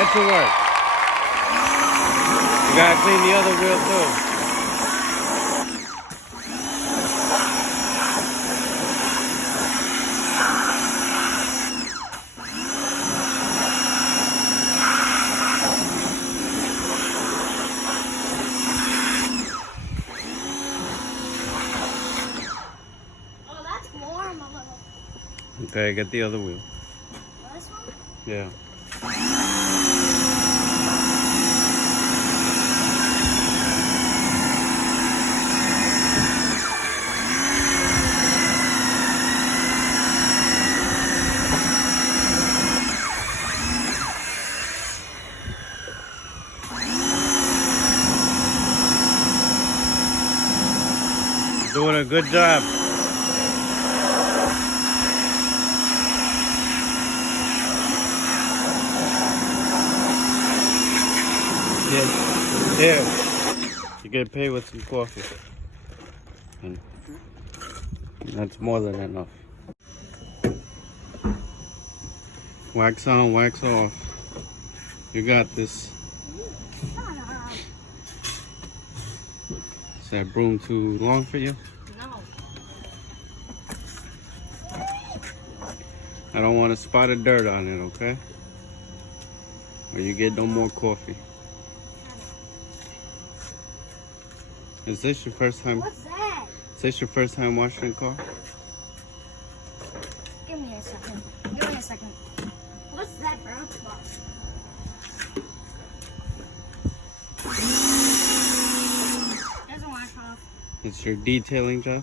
Get to work. You gotta clean the other wheel too. Oh, that's warm a little. Okay, get the other wheel. This one? Yeah. Doing a good job. Yeah. Here. You get paid with some coffee. And that's more than enough. Wax on, wax off. You got this. Is that broom too long for you? No. I don't want a spot of dirt on it, okay? Or you get no more coffee. Is this your first time? What's that? Is this your first time washing a car? Give me a second. Give me a second. What's that brown spot? Doesn't wash off. It's your detailing job?